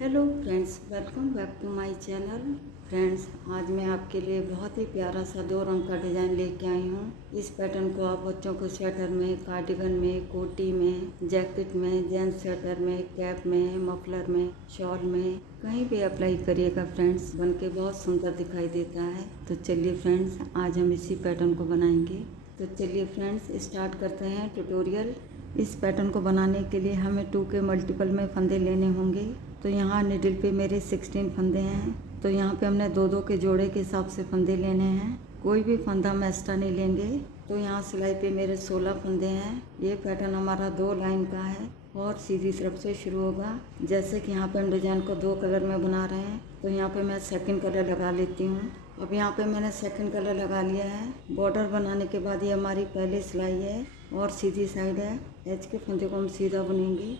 Hello friends, welcome back to my channel. Friends, आज मैं आपके लिए बहुत ही प्यारा सा 2 रंग का डिज़ाइन लेके आई हूँ। इस पैटर्न को आप बच्चों को स्वेटर में, कार्डिगन में, कोटी में, जैकेट में, जेंट्स स्वेटर में, कैप में, मफलर में, शॉल में कहीं भी अप्लाई करिएगा फ्रेंड्स, बन के बहुत सुंदर दिखाई देता है। तो चलिए फ्रेंड्स, आज हम इसी पैटर्न को बनाएंगे। तो चलिए फ्रेंड्स, स्टार्ट करते हैं ट्यूटोरियल। इस पैटर्न को बनाने के लिए हमें 2 के मल्टीपल में फंदे लेने होंगे। तो यहाँ निडल पे मेरे 16 फंदे हैं। तो यहाँ पे हमने 2-2 के जोड़े के हिसाब से फंदे लेने हैं। कोई भी फंदा हम एक्स्ट्रा नहीं लेंगे। तो यहाँ सिलाई पे मेरे 16 फंदे हैं। ये पैटर्न हमारा 2 लाइन का है और सीधी तरफ से शुरू होगा। जैसे कि यहाँ पे हम डिजाइन को 2 कलर में बना रहे हैं, तो यहाँ पे मैं सेकंड कलर लगा लेती हूँ। अब यहाँ पे मैंने सेकंड कलर लगा लिया है। बॉर्डर बनाने के बाद ये हमारी पहली सिलाई है और सीधी साइड है। एज के फंदे को हम सीधा बुनेंगे,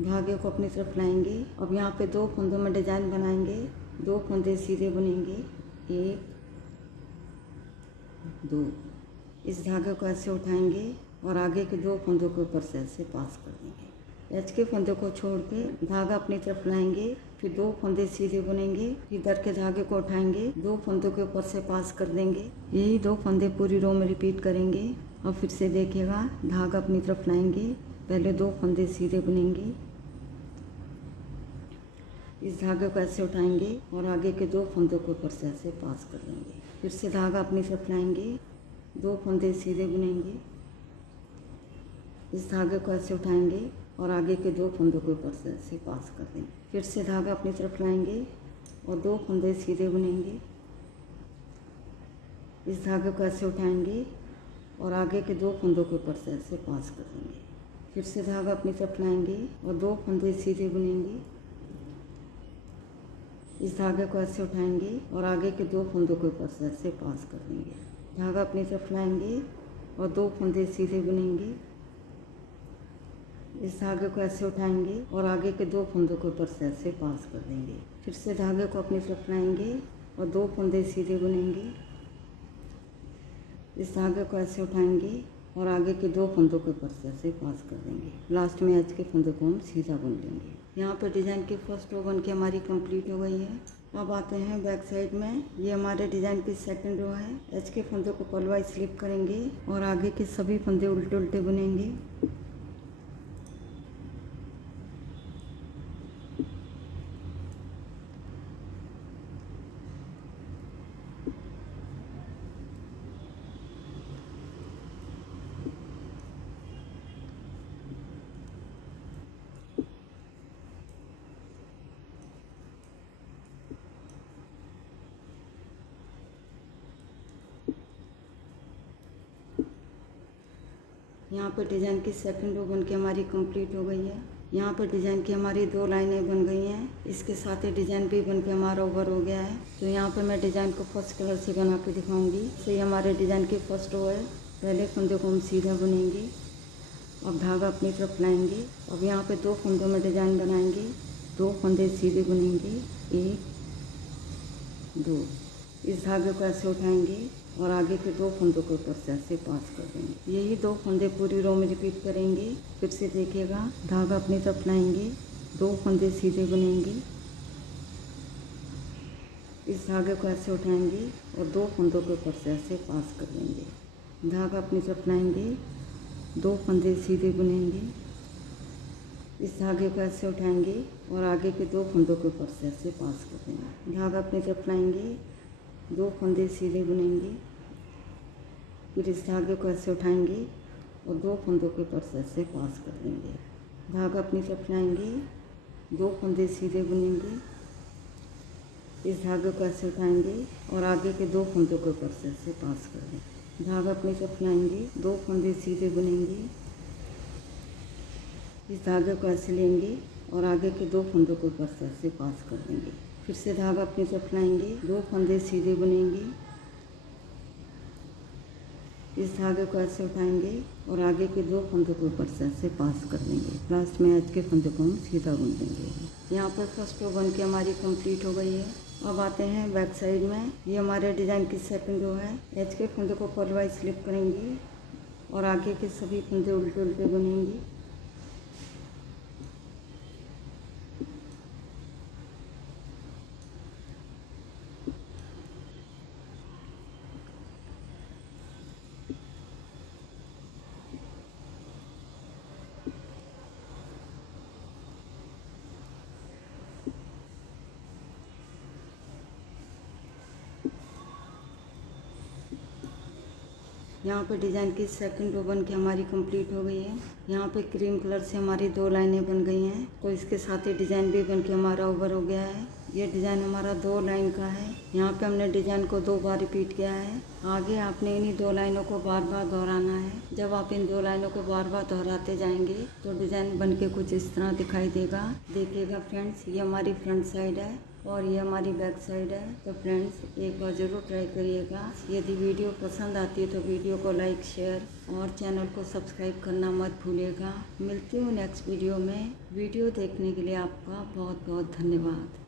धागे को अपनी तरफ लाएंगे। अब यहाँ पे 2 फंदों में डिजाइन बनाएंगे। 2 फंदे सीधे बुनेंगे, 1 2। इस धागे को ऐसे उठाएंगे और आगे के 2 फंदों के ऊपर से ऐसे पास कर देंगे। एच के फंदे को छोड़ के धागा अपनी तरफ लाएंगे, फिर 2 फंदे सीधे बुनेंगे, फिर दर के धागे को उठाएंगे, 2 फंदों के ऊपर से पास कर देंगे। यही 2 फंदे पूरी रो में रिपीट करेंगे। अब फिर से देखिएगा, धागा अपनी तरफ लाएंगे, पहले 2 फंदे सीधे बुनेंगे, इस धागे को ऐसे उठाएंगे और आगे के 2 फंदों के ऊपर से ऐसे पास कर देंगे। फिर से धागा अपनी तरफ लाएंगे, 2 फंदे सीधे बुनेंगे, इस धागे को ऐसे उठाएंगे और आगे के 2 फंदों के ऊपर से ऐसे पास कर देंगे। फिर से धागा अपनी तरफ लाएंगे और 2 फंदे सीधे बुनेंगे, इस धागे को ऐसे उठाएंगे और आगे के 2 फंदों के ऊपर से ऐसे पास कर देंगे। फिर से धागा अपनी तरफ लाएंगे और 2 फंदे सीधे बुनेंगे, इस धागे को ऐसे उठाएंगे और आगे के 2 फंदों के ऊपर से ऐसे पास कर देंगे। धागा अपनी तरफ लाएंगे और 2 फंदे सीधे बुनेंगे, इस धागे को ऐसे उठाएंगे और आगे के 2 फंदों के ऊपर से ऐसे पास कर देंगे। फिर से धागे को अपनी तरफ लाएंगे और 2 फंदे सीधे बुनेंगे, इस धागे को ऐसे उठाएंगे और आगे के 2 फंदों के ऊपर से ऐसे पास कर देंगे। लास्ट में एज के फंदे को हम सीधा बुन लेंगे। यहाँ पे डिज़ाइन की फर्स्ट रो बन के हमारी कंप्लीट हो गई है। अब आते हैं बैक साइड में। ये हमारे डिज़ाइन की सेकंड रो है। एज के फंदे को पलवाई स्लिप करेंगे और आगे के सभी फंदे उल्टे उल्टे बुनेंगे। यहाँ पर डिज़ाइन की सेकंड रो बन के हमारी कंप्लीट हो गई है। यहाँ पर डिज़ाइन की हमारी 2 लाइनें बन गई हैं। इसके साथ ही डिज़ाइन भी बन के हमारा ओवर हो गया है। तो यहाँ पर मैं डिज़ाइन को फर्स्ट कलर से बना के दिखाऊंगी। तो ये हमारे डिज़ाइन की फर्स्ट रो है। पहले फंदे को हम सीधा बुनेंगे, अब धागा अपनी तरफ लाएंगे। अब यहाँ पे 2 फंदों में डिज़ाइन बनाएंगे, 2 फंदे सीधे बुनेंगे, 1 2। इस धागे को ऐसे उठाएंगे और आगे के 2 फंदों के ऊपर से ऐसे पास कर देंगे। यही 2 फंदे पूरी रो में रिपीट करेंगे। फिर से देखिएगा, धागा अपनी तरफ लाएंगे, 2 फंदे सीधे बुनेंगे, इस धागे को ऐसे उठाएंगे और 2 फंदों के ऊपर से ऐसे पास कर देंगे। धागा अपनी तरफ लाएंगे, 2 फंदे सीधे बुनेंगे, इस धागे को ऐसे उठाएंगे और आगे के 2 फंदों के ऊपर से ऐसे पास कर देंगे। धागा अपनी तरफ लाएंगे, 2 फंदे सीधे बुनेंगे, फिर इस धागे को ऐसे उठाएंगे और 2 फंदों के ऊपर से ऐसे पास कर देंगे। धागा अपनी तरफ लाएंगे, 2 फंदे सीधे बुनेंगे, इस धागे को ऐसे उठाएंगे और आगे के 2 फंदों के ऊपर से ऐसे पास कर देंगे। धागा अपनी तरफ लाएंगे, 2 फंदे सीधे बुनेंगे, इस धागे को ऐसे लेंगे और आगे के 2 फंदों के ऊपर से ऐसे पास कर देंगे। फिर से धागा अपनी तरफ लाएंगे, 2 फंदे सीधे बुनेंगे, इस धागे को ऐसे उठाएंगे और आगे के 2 फंदों के ऊपर से ऐसे पास कर देंगे। लास्ट में एज के फंदे को हम सीधा बुन देंगे। यहाँ पर फर्स्ट रो बन के हमारी कंप्लीट हो गई है। अब आते हैं बैक साइड में। ये हमारे डिज़ाइन की सेकंड रो है। एज के फंदे को पलवाई स्लिप करेंगे और आगे के सभी फंदे उल्टे उल्टे बुनेंगे। यहाँ पे डिजाइन की सेकंड रो बन के हमारी कंप्लीट हो गई है। यहाँ पे क्रीम कलर से हमारी 2 लाइनें बन गई हैं, तो इसके साथ ही डिजाइन भी बन के हमारा ओवर हो गया है। ये डिजाइन हमारा 2 लाइन का है। यहाँ पे हमने डिजाइन को 2 बार रिपीट किया है। आगे आपने इन्हीं 2 लाइनों को बार बार दोहराना है। जब आप इन 2 लाइनों को बार बार दोहराते जाएंगे तो डिजाइन बन के कुछ इस तरह दिखाई देगा। देखिएगा फ्रेंड्स, ये हमारी फ्रंट साइड है और ये हमारी बैक साइड है। तो फ्रेंड्स एक बार ज़रूर ट्राई करिएगा। यदि वीडियो पसंद आती है तो वीडियो को लाइक, शेयर और चैनल को सब्सक्राइब करना मत भूलिएगा। मिलती हूँ नेक्स्ट वीडियो में। वीडियो देखने के लिए आपका बहुत बहुत धन्यवाद।